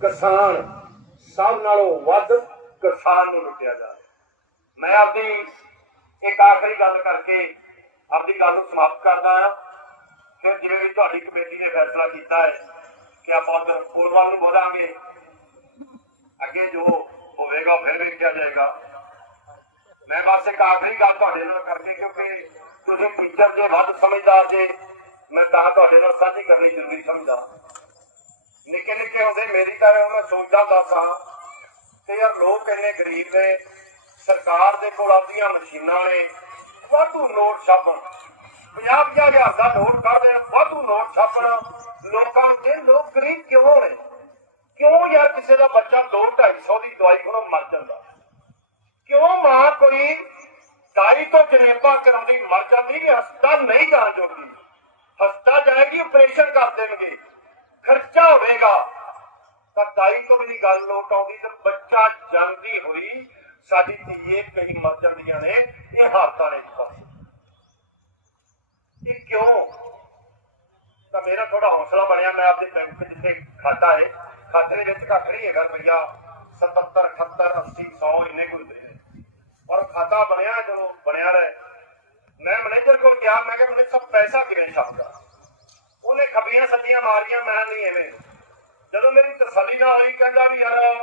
ਕਿਸਾਨ, ਸਭ ਨਾਲੋਂ ਵੱਧ ਕਿਸਾਨ ਨੂੰ ਲੁੱਟਿਆ ਜਾ ਰਿਹਾ। ਮੈਂ ਆਪਦੀ ਇੱਕ ਆਖਰੀ ਗੱਲ ਕਰਕੇ ਆਪਦੀ ਗੱਲ ਨੂੰ ਸਮਾਪਤ ਕਰਦਾ ਹਾਂ। ਕਿ ਜਿਵੇਂ ਤੁਹਾਡੀ ਕਮੇਟੀ ਨੇ ਫੈਸਲਾ ਕੀਤਾ ਹੈ ਕਿ ਆਪਾਂ ਉਧਰ ਪੂਰਵਾਂ ਨੂੰ ਵਧਾਂਗੇ ਅੱਗੇ ਜੋ ਹੋਵੇਗਾ ਫਿਰ ਵੇਖਿਆ ਜਾਏਗਾ। ਮੈਂ ਬਸ ਇੱਕ ਆਖਰੀ ਗੱਲ ਤੁਹਾਡੇ ਨਾਲ ਕਰਕੇ, ਕਿਉਂਕਿ ਤੁਸੀਂ ਟੀਚਰ ਦੇ ਵੱਧ ਸਮਝਦਾਰ ਜੇ, ਮੈਂ ਤਾਂ ਤੁਹਾਡੇ ਨਾਲ ਸਾਂਝੀ ਕਰਨੀ ਜ਼ਰੂਰੀ ਸਮਝਦਾ। ਨਿੱਕੇ ਨਿੱਕੇ ਹੁੰਦੇ ਮੇਰੀ ਤਾਂ ਮੈਂ ਸੋਚਦਾ ਹੁੰਦਾ ਸਾਂ ਤੇ ਯਾਰ ਲੋਕ ਇੰਨੇ ਗਰੀਬ ਨੇ, ਸਰਕਾਰ ਦੇ ਕੋਲ ਆਪਦੀਆਂ ਮਸ਼ੀਨਾਂ ਨੇ, ਵਾਧੂ ਨੋਟ ਛਾਪਣ। 50 ਪੰਜਾਹ ਹਜ਼ਾਰ ਦਾ ਨੋਟ ਕੱਢ ਦੇਣ, ਵਾਧੂ ਨੋਟ ਛਾਪਣ। ਲੋਕਾਂ ਨੂੰ ਇਹ, ਲੋਕ ਗਰੀਬ ਕਿਉਂ ਨੇ? ਕਿਉਂ ਯਾਰ ਕਿਸੇ ਦਾ ਬੱਚਾ 2 250 ਦੀ ਦਵਾਈ ਕੋਲੋਂ ਮਰ ਜਾਂਦਾ? ਕਿਉਂ ਮਾਂ ਕੋਈ ਦਾਈ ਤੋਂ ਜਨੇਪਾ ਕਰਾਉਂਦੀ, ਮਰ ਜਾਂਦੀ ਕਿ ਹਸਪਤਾਲ ਨਹੀਂ ਜਾਣ ਜੋਗੀ? ਹਸਪਤਾਲ ਜਾਏਗੀ ਆਪਰੇਸ਼ਨ ਕਰ ਦੇਣਗੇ। ਖਰਚਾ ਹੋਵੇਗਾ। ਤਾਂ ਦਾਈ ਤੋਂ ਵੀ ਗੱਲ ਲੋਟ ਆਉਂਦੀ ਤੇ ਬੱਚਾ ਜਾਂਦੀ ਹੋਈ, ਸਾਡੀ ਧੀਏ ਕਹੀਂ ਮਰ ਜਾਂਦੀਆਂ ਨੇ, ਇਹ ਹਾਲਤਾਂ ਨੇ ਪਾਸੇ ਇਹ ਕਿਉਂ? ਤਾਂ ਮੇਰਾ ਥੋੜਾ ਹੌਸਲਾ ਬਣਿਆ, ਮੈਂ ਆਪਣੇ ਬੈਂਕ ਜਿੱਥੇ ਖਾਤਾ ਹੈ, ਖਾਤੇ ਦੇ ਵਿੱਚ ਘੱਟ ਨਹੀਂ ਹੈਗਾ, ਰੁਪਈਆ 77 78 80 100 ਇੰਨੇ ਕੁ ਦੇ ਔਰ ਖਾਤਾ ਬਣਿਆ, ਜਦੋਂ ਬਣਿਆ ਰਹੇ, ਮੈਂ ਮੈਨੇਜਰ ਕੋਲ ਗਿਆ, ਮੈਂ ਕਿਹਾ ਮੈਨੂੰ ਸਭ ਪੈਸਾ ਕਿਵੇਂ ਛਾਪਦਾ? ਮਾਰੀਆਂ, ਮੈਂ ਨਹੀਂ ਐਵੇਂ। ਜਦੋਂ ਮੇਰੀ ਤਸੱਲੀ ਨਾ ਹੋਈ ਕਹਿੰਦਾ ਵੀ ਯਾਰ,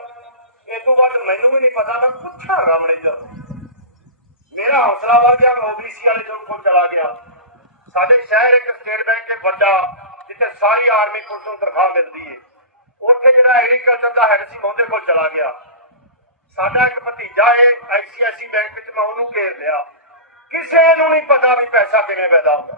ਇਹ ਤੋਂ ਬਾਅਦ ਮੈਨੂੰ ਵੀ ਨਹੀਂ ਪਤਾ ਮੈਂ ਪੁੱਛਾਂਗਾ ਮੈਨੇਜਰ। ਨੂੰ। ਮੇਰਾ ਹੌਸਲਾ ਵੱਧ ਗਿਆ, ਮੈਂ ਓਬੀਸੀ ਵਾਲੇ ਚੋਂ ਕੋਲ ਚਲਾ ਗਿਆ। ਸਾਡੇ ਸ਼ਹਿਰ ਇੱਕ ਸਟੇਟ ਬੈਂਕ ਹੈ ਵੱਡਾ, ਜਿੱਥੇ ਸਾਰੀ ਆਰਮੀ ਪੁਲਿਸ ਨੂੰ ਤਨਖਾਹ ਮਿਲਦੀ ਹੈ ਉੱਥੇ ਜਿਹੜਾ ਐਗਰੀਕਲਚਰ ਦਾ ਹੈਡ ਸੀ ਉਹਦੇ ਕੋਲ ਚਲਾ ਗਿਆ। ਸਾਡਾ ਇੱਕ ਭਤੀਜਾ ਹੈ ਆਈਸੀਆਈਸੀ ਬੈਂਕ ਵਿੱਚ ਮੈਂ ਉਹਨੂੰ ਘੇਰ ਲਿਆ। ਕਿਸੇ ਨੂੰ ਨਹੀਂ ਪਤਾ ਵੀ ਪੈਸਾ ਕਿਵੇਂ ਪੈਦਾ ਹੁੰਦਾ।